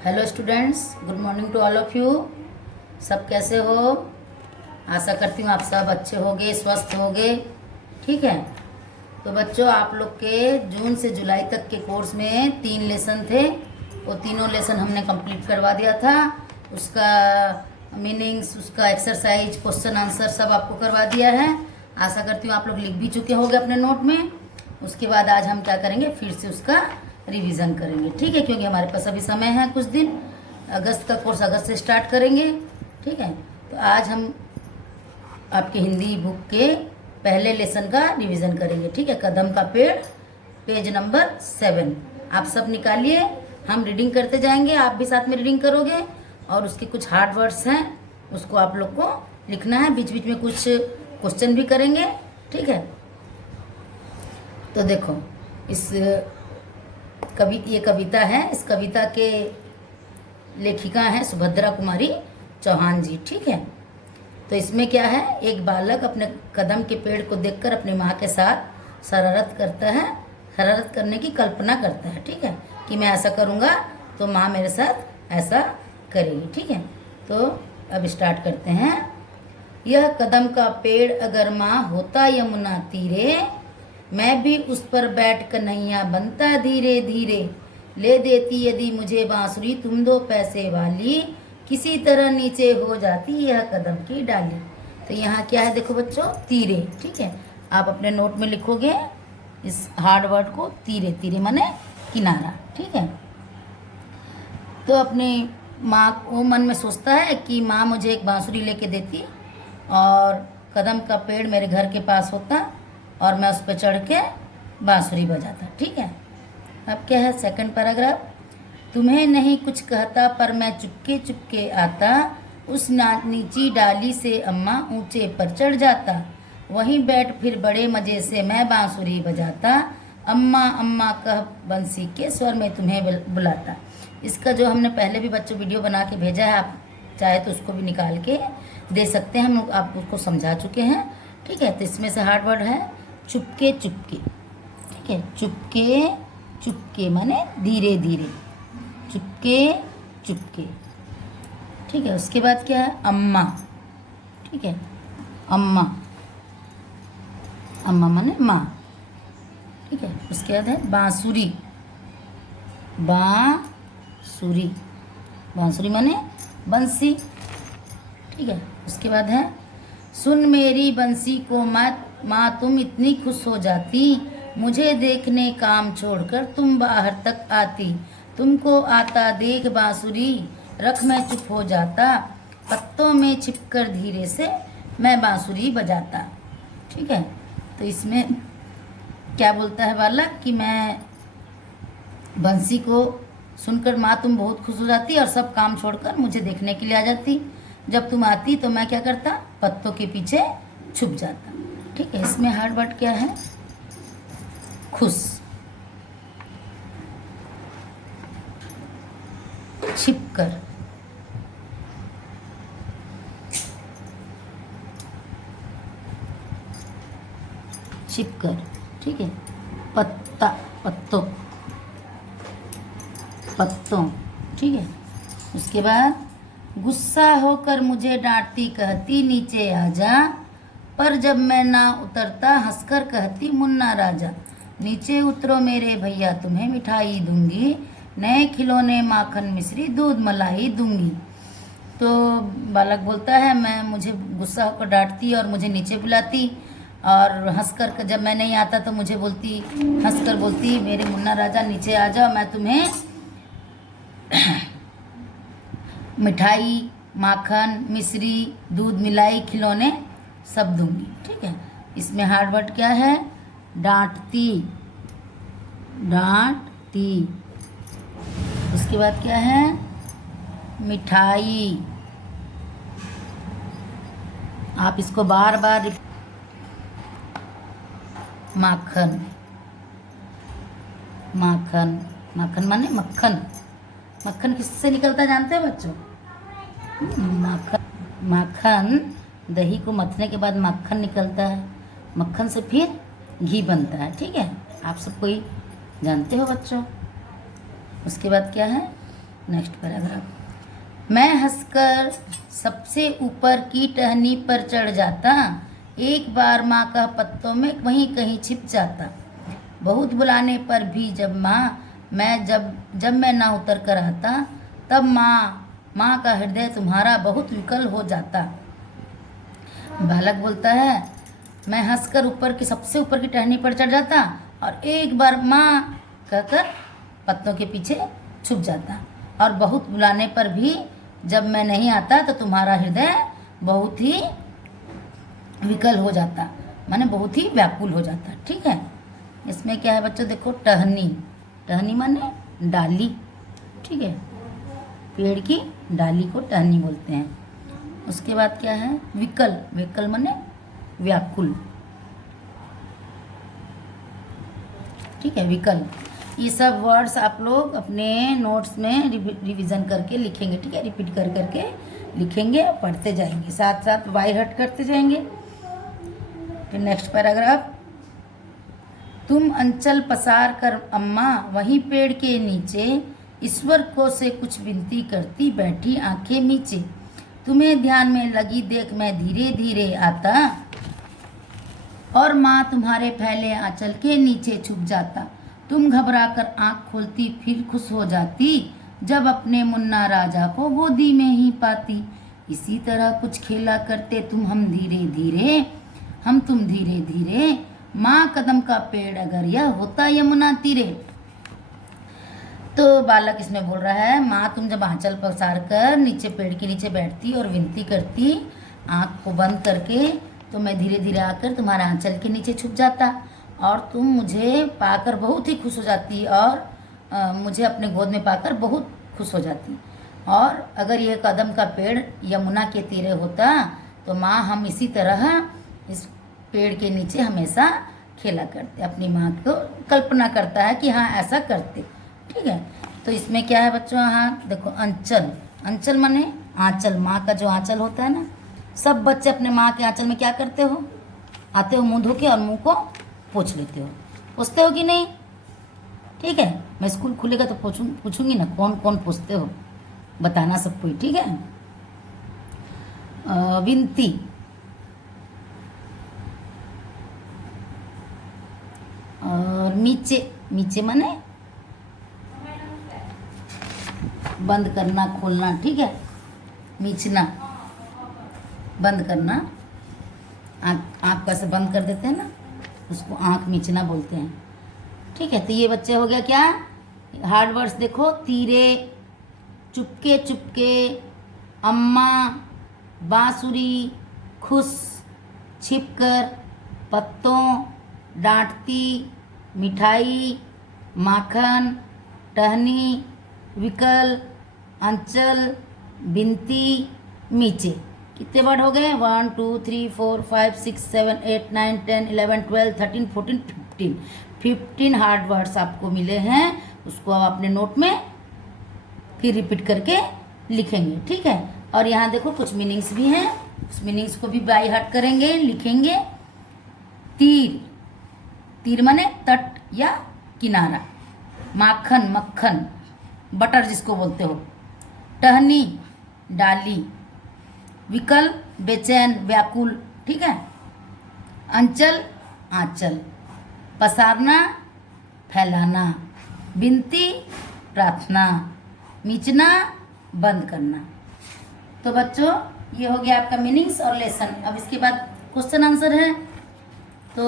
Hello students, good morning to all of you. सब कैसे हो? आशा करती हूँ आप सब अच्छे होगे, स्वस्थ होगे। ठीक है, तो बच्चों आप लोग के जून से जुलाई तक के कोर्स में 3 लेसन थे। वो तीनों लेसन हमने कंप्लीट करवा दिया था। उसका मीनिंग्स, उसका एक्सरसाइज, क्वेश्चन आंसर सब आपको करवा दिया है। आशा करती हूँ आप लोग लिख भी चुके होंगे अपने नोट में। उसके बाद आज हम क्या करेंगे, फिर से उसका रिवीजन करेंगे। ठीक है, क्योंकि हमारे पास अभी समय है कुछ दिन। अगस्त का कोर्स अगस्त से स्टार्ट करेंगे। ठीक है, तो आज हम आपके हिंदी बुक के पहले लेसन का रिवीजन करेंगे। ठीक है, कदम का पेड़, पेज नंबर 7 आप सब निकालिए। हम रीडिंग करते जाएंगे, आप भी साथ में रीडिंग करोगे। और उसके कुछ हार्ड वर्ड्स हैं, उसको आप लोग को लिखना है। बीच बीच में कुछ क्वेश्चन भी करेंगे। ठीक है, तो देखो इस ये कविता है। इस कविता के लेखिका हैं सुभद्रा कुमारी चौहान जी। ठीक है, तो इसमें क्या है, एक बालक अपने कदम के पेड़ को देखकर अपनी माँ के साथ शरारत करता है। शरारत करने की कल्पना करता है। ठीक है, कि मैं ऐसा करूँगा तो माँ मेरे साथ ऐसा करेगी। ठीक है, तो अब स्टार्ट करते हैं। यह कदम का पेड़ अगर माँ होता यमुना तीरे, मैं भी उस पर बैठ कन्हैया बनता धीरे धीरे। ले देती यदि मुझे बांसुरी तुम 2 पैसे वाली, किसी तरह नीचे हो जाती यह कदम की डाली। तो यहाँ क्या है देखो बच्चों, तीरे। ठीक है, आप अपने नोट में लिखोगे इस हार्ड वर्ड को, तीरे। तीरे माने किनारा। ठीक है, तो अपनी माँ वो मन में सोचता है कि माँ मुझे एक बांसुरी लेके देती और कदम का पेड़ मेरे घर के पास होता और मैं उस पर चढ़ के बांसुरी बजाता। ठीक है, अब क्या है सेकंड पैराग्राफ। तुम्हें नहीं कुछ कहता पर मैं चुपके चुपके आता, उस नीची डाली से अम्मा ऊंचे पर चढ़ जाता। वहीं बैठ फिर बड़े मज़े से मैं बांसुरी बजाता, अम्मा अम्मा कह बंसी के स्वर में तुम्हें बुलाता। इसका जो हमने पहले भी बच्चों वीडियो बना के भेजा है, आप चाहे तो उसको भी निकाल के दे सकते हैं, हम आप उसको समझा चुके हैं। ठीक है, तो इसमें से हार्ड वर्ड है चुपके चुपके। ठीक है, चुपके चुपके माने धीरे धीरे, चुपके चुपके। ठीक है, उसके बाद क्या है, अम्मा। ठीक है, अम्मा, अम्मा माने माँ। ठीक है, उसके बाद है बांसुरी। बांसुरी, बांसुरी माने बंसी। ठीक है, उसके बाद है सुन मेरी बंसी को माँ तुम इतनी खुश हो जाती, मुझे देखने काम छोड़कर तुम बाहर तक आती। तुमको आता देख बांसुरी रख मैं चुप हो जाता, पत्तों में छिपकर धीरे से मैं बांसुरी बजाता। ठीक है, तो इसमें क्या बोलता है बालक कि मैं बंसी को सुनकर माँ तुम बहुत खुश हो जाती और सब काम छोड़कर मुझे देखने के लिए आ जाती। जब तुम आती तो मैं क्या करता, पत्तों के पीछे छुप जाता। ठीक है, इसमें हार्ड वर्ड क्या है, खुश, छिपकर, छिपकर। ठीक है, पत्ता, पत्तों, पत्तों। ठीक है, उसके बाद गुस्सा होकर मुझे डांटती कहती नीचे आजा, पर जब मैं ना उतरता हंसकर कहती मुन्ना राजा। नीचे उतरो मेरे भैया तुम्हें मिठाई दूंगी, नए खिलौने माखन मिश्री दूध मलाई दूंगी। तो बालक बोलता है मुझे गुस्सा होकर डांटती और मुझे नीचे बुलाती, और हंसकर जब मैं नहीं आता तो मुझे बोलती, हंसकर बोलती मेरे मुन्ना राजा नीचे आ जाओ, मैं तुम्हें मिठाई, माखन, मिश्री, दूध मिलाई, खिलौने सब दूंगी। ठीक है, इसमें हार्ड वर्ड क्या है, डांटती, डांटती। उसके बाद क्या है, मिठाई। आप इसको बार बार, माखन, माखन, माखन माने मक्खन। मक्खन किससे निकलता है जानते हैं बच्चों, माखन, माखन दही को मथने के बाद मक्खन निकलता है, मक्खन से फिर घी बनता है। ठीक है, आप सब कोई जानते हो बच्चों। उसके बाद क्या है, नेक्स्ट पैराग्राफ। मैं हंसकर सबसे ऊपर की टहनी पर चढ़ जाता, एक बार माँ का पत्तों में वहीं कहीं छिप जाता। बहुत बुलाने पर भी जब मैं ना उतर कर आता, तब माँ का हृदय तुम्हारा बहुत विकल हो जाता। बालक बोलता है, मैं हंसकर सबसे ऊपर की टहनी पर चढ़ जाता और एक बार माँ कहकर पत्तों के पीछे छुप जाता, और बहुत बुलाने पर भी जब मैं नहीं आता तो तुम्हारा हृदय बहुत ही विकल हो जाता, माने बहुत ही व्याकुल हो जाता। ठीक है, इसमें क्या है बच्चों, देखो टहनी, टहनी माने डाली। ठीक है, पेड़ की डाली को टहनी बोलते हैं। उसके बाद क्या है, विकल, विकल माने व्याकुल। ठीक है, विकल। ये सब वर्ड्स आप लोग अपने नोट्स में रिवीजन करके लिखेंगे। ठीक है, रिपीट कर करके लिखेंगे, पढ़ते जाएंगे, साथ साथ बाय हार्ट करते जाएंगे। फिर नेक्स्ट पैराग्राफ। तुम अंचल पसार कर अम्मा वहीं पेड़ के नीचे ईश्वर को से कुछ विनती करती बैठी आंखें मीचे। तुम्हें ध्यान में लगी देख मैं धीरे धीरे आता, और माँ तुम्हारे फैले आंचल के नीचे छुप जाता। तुम घबराकर आंख खोलती फिर खुश हो जाती, जब अपने मुन्ना राजा को गोदी में ही पाती। इसी तरह कुछ खेला करते तुम धीरे धीरे, माँ कदम का पेड़ अगर यह होता यमुना तीरे। तो बालक इसमें बोल रहा है, माँ तुम जब आंचल पसार कर नीचे पेड़ के नीचे बैठती और विनती करती आँख को बंद करके, तो मैं धीरे धीरे आकर तुम्हारे आंचल के नीचे छुप जाता और तुम मुझे पाकर बहुत ही खुश हो जाती, और मुझे अपने गोद में पाकर बहुत खुश हो जाती। और अगर यह कदम का पेड़ यमुना के तीरे होता तो माँ हम इसी तरह इस पेड़ के नीचे हमेशा खेला करते। अपनी माँ को कल्पना करता है कि हाँ ऐसा करते। ठीक है, तो इसमें क्या है बच्चों, हाँ देखो अंचल, अंचल माने आंचल, माँ का जो आंचल होता है ना। सब बच्चे अपने माँ के आंचल में क्या करते हो, आते हो मुँह धो के और मुँह को पोंछ लेते हो, पोंछते हो कि नहीं। ठीक है, मैं स्कूल खुलेगा तो पूछूंगी ना कौन कौन पोंछते हो, बताना सबको ही। ठीक है, विनती, और नीचे, नीचे माने बंद करना खोलना। ठीक है, मीचना, बंद करना, आँख कैसे बंद कर देते हैं ना, उसको आँख मीचना बोलते हैं। ठीक है, तो ये बच्चे हो गया क्या, हार्ड वर्ड्स देखो, तीरे, चुपके चुपके, अम्मा, बांसुरी, खुश, छिपकर, पत्तों, डांटती, मिठाई, माखन, टहनी, विकल, अंचल, बिनती, मीचे। कितने वर्ड हो गए, 1 2 3 4 5 6 7 8 9 10 11 12 13 14 15 हार्ड वर्ड्स आपको मिले हैं। उसको आप अपने नोट में फिर रिपीट करके लिखेंगे। ठीक है, और यहाँ देखो कुछ मीनिंग्स भी हैं, उस मीनिंग्स को भी बाय हार्ट करेंगे, लिखेंगे। तीर, तीर माने तट या किनारा। माखन, मक्खन, बटर जिसको बोलते हो। टहनी, डाली। विकल, बेचैन, व्याकुल। ठीक है, अंचल, आंचल। पसारना, फैलाना। विनती, प्रार्थना। मीचना, बंद करना। तो बच्चों ये हो गया आपका मीनिंग्स और लेसन। अब इसके बाद क्वेश्चन आंसर है। तो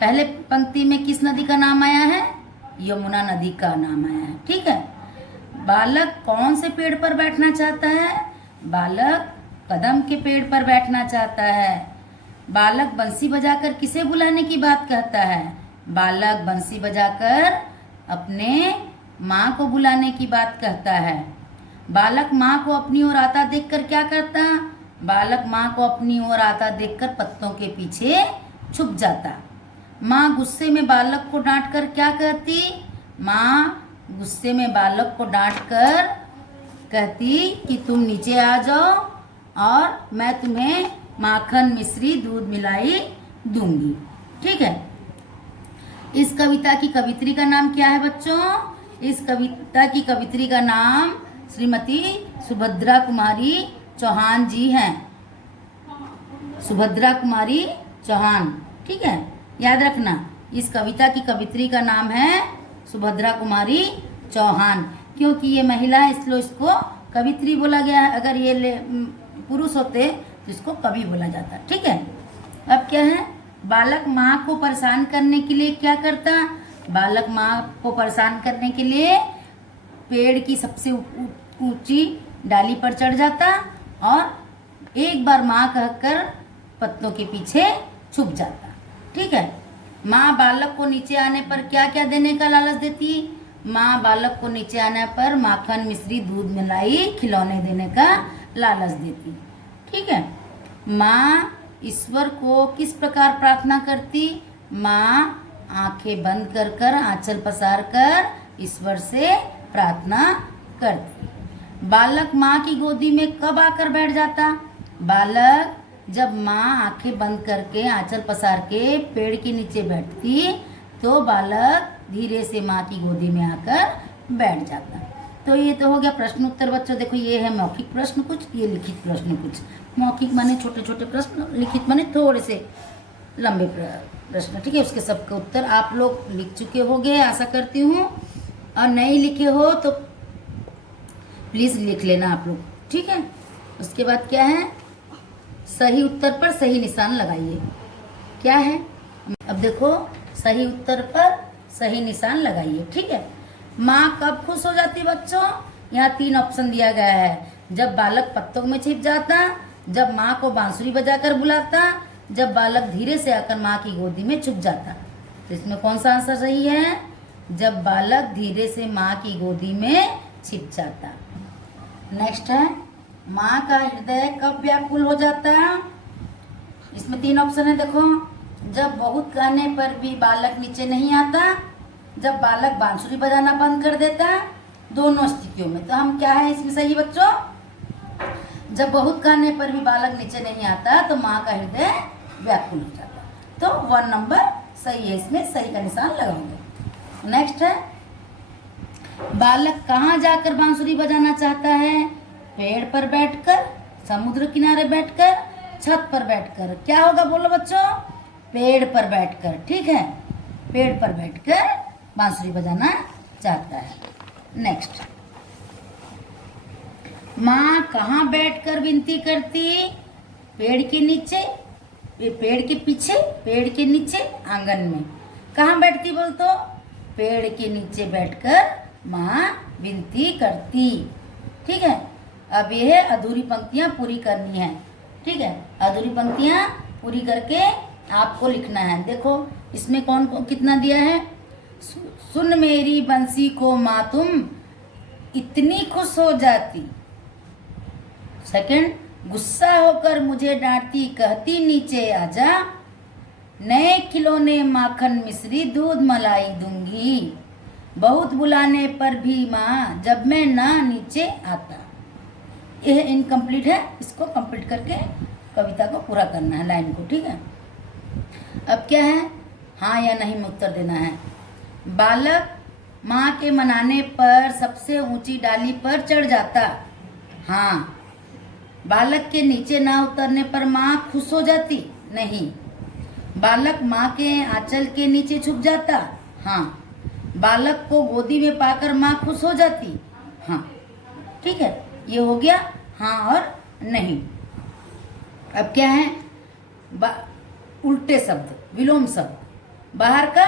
पहले पंक्ति में किस नदी का नाम आया है, यमुना नदी का नाम आया है। ठीक है, बालक कौन से पेड़ पर बैठना चाहता है, बालक कदम के पेड़ पर बैठना चाहता है। बालक बंसी बजाकर किसे बुलाने की बात कहता है, बालक बंसी बजाकर अपने माँ को बुलाने की बात कहता है। बालक माँ को अपनी ओर आता देखकर क्या करता, बालक माँ को अपनी ओर आता देखकर पत्तों के पीछे छुप जाता। माँ गुस्से में बालक को डांटकर क्या कहती, माँ गुस्से में बालक को डांटकर कहती कि तुम नीचे आ जाओ और मैं तुम्हें माखन, मिश्री, दूध मिलाई दूंगी। ठीक है, इस कविता की कवित्री का नाम क्या है बच्चों, इस कविता की कवित्री का नाम श्रीमती सुभद्रा कुमारी चौहान जी हैं। सुभद्रा कुमारी चौहान, ठीक है, याद रखना। इस कविता की कवित्री का नाम है सुभद्रा कुमारी चौहान। क्योंकि ये महिला है इसलिए इसको कवित्री बोला गया है। अगर ये पुरुष होते तो इसको कवि बोला जाता, ठीक है। अब क्या है, बालक माँ को परेशान करने के लिए क्या करता? बालक माँ को परेशान करने के लिए पेड़ की सबसे ऊंची डाली पर चढ़ जाता और एक बार माँ कहकर पत्तों के पीछे छुप जाता, ठीक है। माँ बालक को नीचे आने पर क्या क्या देने का लालच देती? माँ बालक को नीचे आने पर माखन, मिश्री, दूध, मलाई, खिलौने देने का लालच देती, ठीक है। माँ ईश्वर को किस प्रकार प्रार्थना करती? माँ आंखें बंद कर कर आंचल पसार कर ईश्वर से प्रार्थना करती। बालक माँ की गोदी में कब आकर बैठ जाता? बालक जब माँ आंखें बंद करके आंचल पसार के पेड़ के नीचे बैठती तो बालक धीरे से माँ की गोदी में आकर बैठ जाता। तो ये तो हो गया प्रश्न उत्तर बच्चों। देखो ये है मौखिक प्रश्न कुछ, ये लिखित प्रश्न कुछ। मौखिक माने छोटे छोटे प्रश्न, लिखित माने थोड़े से लंबे प्रश्न, ठीक है। उसके सबके उत्तर आप लोग लिख चुके होंगे आशा करती हूँ, और नहीं लिखे हो तो प्लीज़ लिख लेना आप लोग, ठीक है। उसके बाद क्या है, सही उत्तर पर सही निशान लगाइए। क्या है, अब देखो सही उत्तर पर सही निशान लगाइए, ठीक है। माँ कब खुश हो जाती बच्चों? यहाँ 3 ऑप्शन दिया गया है। जब बालक पत्तों में छिप जाता, जब माँ को बांसुरी बजाकर बुलाता, जब बालक धीरे से आकर माँ की गोदी में छुप जाता। तो इसमें कौन सा आंसर सही है? जब बालक धीरे से माँ की गोदी में छिप जाता। नेक्स्ट है, माँ का हृदय कब व्याकुल हो जाता है? इसमें 3 ऑप्शन है, देखो। जब बहुत कहने पर भी बालक नीचे नहीं आता, जब बालक बांसुरी बजाना बंद कर देता, दोनों स्थितियों में। तो हम क्या है इसमें सही बच्चों? जब बहुत कहने पर भी बालक नीचे नहीं आता तो माँ का हृदय व्याकुल हो जाता। तो 1 नंबर सही है, इसमें सही का निशान लगाओगे। नेक्स्ट है, बालक कहाँ जाकर बांसुरी बजाना चाहता है? पेड़ पर बैठकर, समुद्र किनारे बैठकर, छत पर बैठकर। क्या होगा बोलो बच्चों? पेड़ पर बैठकर, ठीक है। पेड़ पर बैठकर बांसुरी बजाना चाहता है। नेक्स्ट, माँ कहाँ बैठकर विनती करती? पेड़ के नीचे, पेड़ के पीछे, पेड़ के नीचे, आंगन में। कहाँ बैठती बोल तो? पेड़ के नीचे बैठकर माँ विनती करती, ठीक है। अब ये है अधूरी पंक्तियाँ पूरी करनी है, ठीक है। अधूरी पंक्तियाँ पूरी करके आपको लिखना है। देखो इसमें कौन कितना दिया है? सुन मेरी बंसी को माँ तुम इतनी खुश हो जाती। सेकंड, गुस्सा होकर मुझे डांटती, कहती नीचे आजा, नए खिलौने, माखन, मिश्री, दूध, मलाई दूंगी। बहुत बुलाने पर भी माँ जब मैं ना नीचे आता। यह इनकम्प्लीट है, इसको कंप्लीट करके कविता को पूरा करना है, लाइन को, ठीक है। अब क्या है, हाँ या नहीं में उत्तर देना है। बालक माँ के मनाने पर सबसे ऊंची डाली पर चढ़ जाता। हाँ। बालक के नीचे ना उतरने पर माँ खुश हो जाती। नहीं। बालक माँ के आंचल के नीचे छुप जाता। हाँ। बालक को गोदी में पाकर माँ खुश हो जाती। हाँ, ठीक है। ये हो गया हाँ और नहीं। अब क्या है, उल्टे शब्द, विलोम शब्द। बाहर का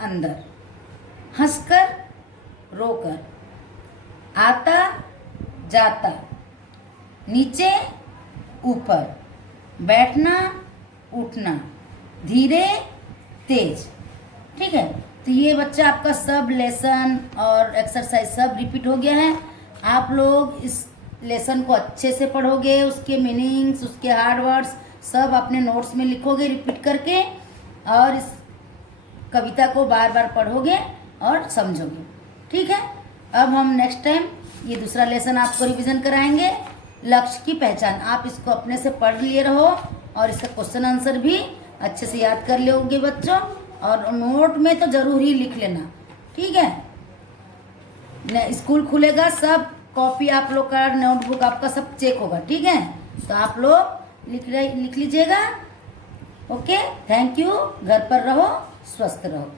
अंदर, हंसकर रोकर, आता जाता, नीचे ऊपर, बैठना उठना, धीरे तेज, ठीक है। तो ये बच्चा आपका सब लेसन और एक्सरसाइज सब रिपीट हो गया है। आप लोग इस लेसन को अच्छे से पढ़ोगे, उसके मीनिंग्स, उसके हार्ड वर्ड्स सब अपने नोट्स में लिखोगे रिपीट करके, और इस कविता को बार बार पढ़ोगे और समझोगे, ठीक है। अब हम नेक्स्ट टाइम ये दूसरा लेसन आपको रिवीजन कराएंगे, लक्ष्य की पहचान। आप इसको अपने से पढ़ लिए रहो और इसका क्वेश्चन आंसर भी अच्छे से याद कर लोगे बच्चों, और नोट में तो ज़रूर ही लिख लेना, ठीक है। स्कूल खुलेगा, सब कॉपी आप लोग का, नोटबुक आपका सब चेक होगा, ठीक है। तो आप लोग लिख लीजिएगा। Okay, thank you. घर पर रहो, स्वस्थ रहो।